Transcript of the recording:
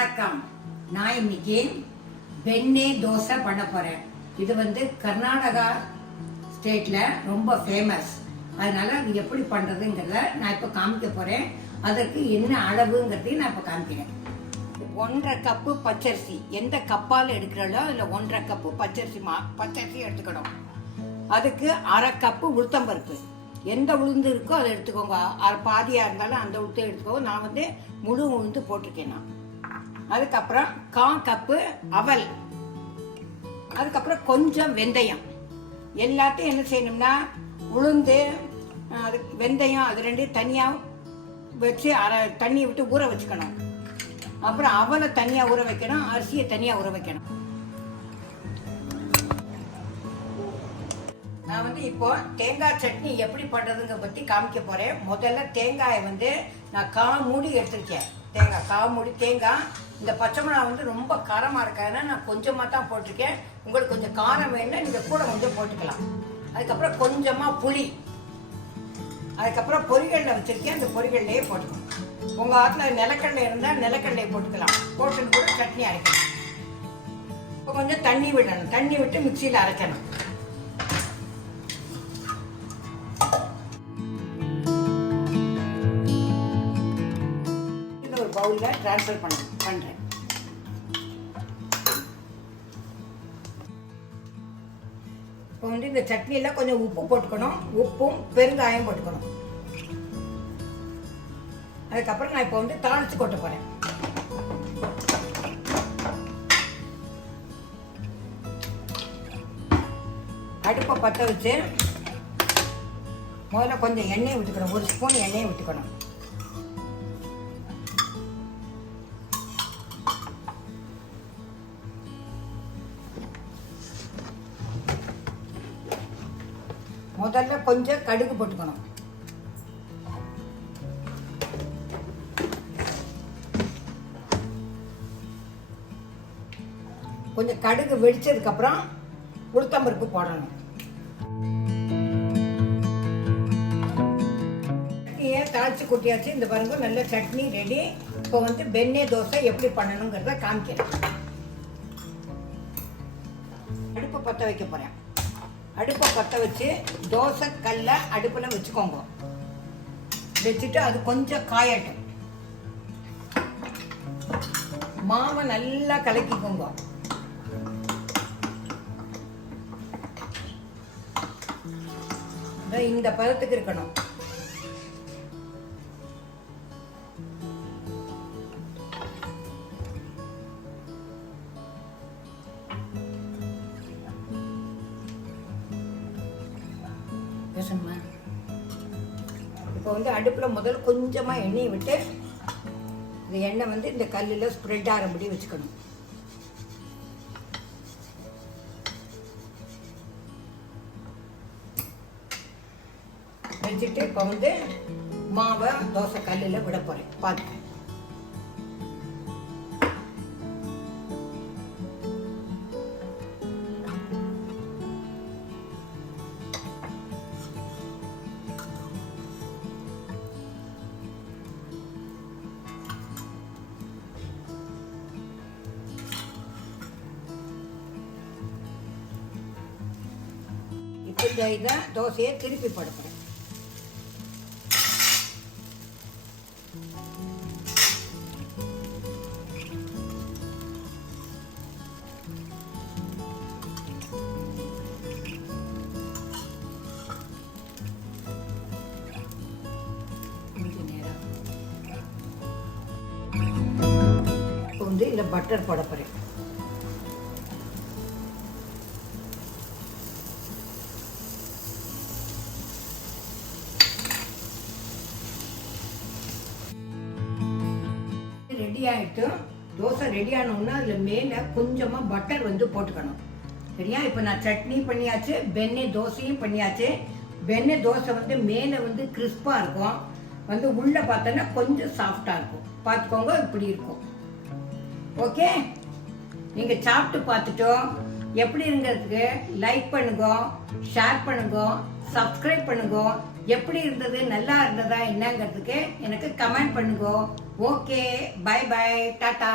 வணக்கம். நான் இன்னைக்கு வெண்ணே தோசை பண்ண போறேன். இது வந்து கர்நாடகா ஸ்டேட்ல ரொம்ப ஃபேமஸ் அதனால அது எப்படி பண்றதுங்கிறத நான் இப்போ காமிக்க போறேன். அதற்கு என்ன அளவுங்கிறதையும் நான் இப்போ காமிக்கிறேன். ஒன்றரை கப்பு பச்சரிசி. எந்த கப்பால் எடுக்கிறோளோ அதில் ஒன்றரை கப்பு பச்சரிசி மா பச்சரிசி எடுத்துக்கணும். அதுக்கு அரை கப்பு உளுத்தம்பருப்பு எந்த உளுந்து இருக்கோ அதை எடுத்துக்கோங்க. பாதியாக இருந்தாலும் அந்த உளுத்தை எடுத்துக்கோங்க. நான் வந்து முழு உளுந்து போட்டிருக்கேன் நான். அதுக்கப்புறம் கா கப்பு அவல். அதுக்கப்புறம் கொஞ்சம் வெந்தயம். எல்லாத்தையும் என்ன செய்யணும்னா உளுந்து அது வெந்தயம் அது ரெண்டையும் தனியாக வச்சு அரை தண்ணியை விட்டு ஊற வச்சுக்கணும். அப்புறம் அவலை தனியாக ஊற வைக்கணும் அரிசியை தனியாக ஊற வைக்கணும். நான் வந்து இப்போ தேங்காய் சட்னி எப்படி பண்ணுறதுங்க பற்றி காமிக்க போகிறேன் முதல்ல தேங்காயை வந்து நான் கா மூடி எடுத்திருக்கேன். தேங்காய் காவமுடி தேங்காய். இந்த பச்சை மிளகா வந்து ரொம்ப காரமாக இருக்காதுன்னா நான் கொஞ்சமாக தான் போட்டிருக்கேன். உங்களுக்கு கொஞ்சம் காரம் வேணும்னா நீங்கள் கூட கொஞ்சம் போட்டுக்கலாம். அதுக்கப்புறம் கொஞ்சமாக புளி. அதுக்கப்புறம் பொரிகடலை வச்சுருக்கேன். அந்த பொரிகடலையே போட்டுக்கணும். உங்கள் ஆற்றுல நிலக்கடலை இருந்தால் நிலக்கடலையை போட்டுக்கலாம். போட்டுன்னு கூட சட்னி அரைக்கலாம். இப்போ கொஞ்சம் தண்ணி விடணும். தண்ணி விட்டு மிக்சியில் அரைக்கணும். பவுலில் ட்ரான்ஸ்ஃபர் பண்ண பண்ணுறேன் இப்போ வந்து இந்த சட்னியில் கொஞ்சம் உப்பு போட்டுக்கணும். உப்பும் பெருங்காயம் போட்டுக்கணும். அதுக்கப்புறம் நான் இப்போ வந்து தாளித்து கொட்ட போகிறேன் அடுப்பை பற்ற வச்சு முதல்ல கொஞ்சம் எண்ணெய் விட்டுக்கணும். ஒரு ஸ்பூன் எண்ணெயை விட்டுக்கணும். முதல்ல கொஞ்சம் கடுகு போட்டுக்கணும். கொஞ்சம் கடுகு வெடிச்சதுக்கு அப்புறம் உளுத்தம்பருப்பு போடணும். சட்னியை தாளிச்சு கொட்டியாச்சு. இந்த பாருங்க நல்ல சட்னி ரெடி இப்போ வந்து பெண்ணே தோசை எப்படி பண்ணணுங்கிறத காமிக்கிறேன். அடுப்பை பற்ற வைக்க போறேன். அடுப்பை பற்ற வச்சு தோசை கல்லை அடுப்பில் வச்சுக்கோங்க. வச்சுட்டு அது கொஞ்சம் காயட்டும். மாவை நல்லா கலக்கிக்கோங்க. இந்த பதத்துக்கு இருக்கணும். பேசணுமா இப்போ வந்து அடுப்பில் முதல் கொஞ்சமாக எண்ணெயை விட்டு இந்த எண்ணெய் வந்து இந்த கல்லில் ஸ்ப்ரெட் ஆகிறபடி வச்சுக்கணும். வச்சுட்டு இப்போ வந்து மாவை தோசை கல்லில் விட போகிறேன் பார்த்து இந்த இதை தோசையை திருப்பி போட இப்போ வந்து இந்த பட்டர் போட போகிறேன் ரெடி ஆகிட்டும் தோசை ரெடி ஆனோன்னா அதில் மேலே கொஞ்சமாக பட்டர் வந்து போட்டுக்கணும். சரியா? இப்போ நான் சட்னி பண்ணியாச்சு வெண்ணெய் தோசையும் பண்ணியாச்சு. வெண்ணெய் தோசை வந்து மேலே வந்து கிறிஸ்பாக இருக்கும். வந்து உள்ளே பார்த்தோன்னா கொஞ்சம் சாஃப்டாக இருக்கும். பார்த்துக்கோங்க இப்படி இருக்கும். ஓகே நீங்கள் சாப்பிட்டு பார்த்துட்டோம். எப்படி இருந்ததுக்கு? லைக் பண்ணுங்க ஷேர் பண்ணுங்க சப்ஸ்கிரைப் பண்ணுங்க. எப்படி இருந்தது நல்லா இருந்ததா என்னங்கிறதுக்கு எனக்கு கமெண்ட் பண்ணுங்க. Okay bye by tata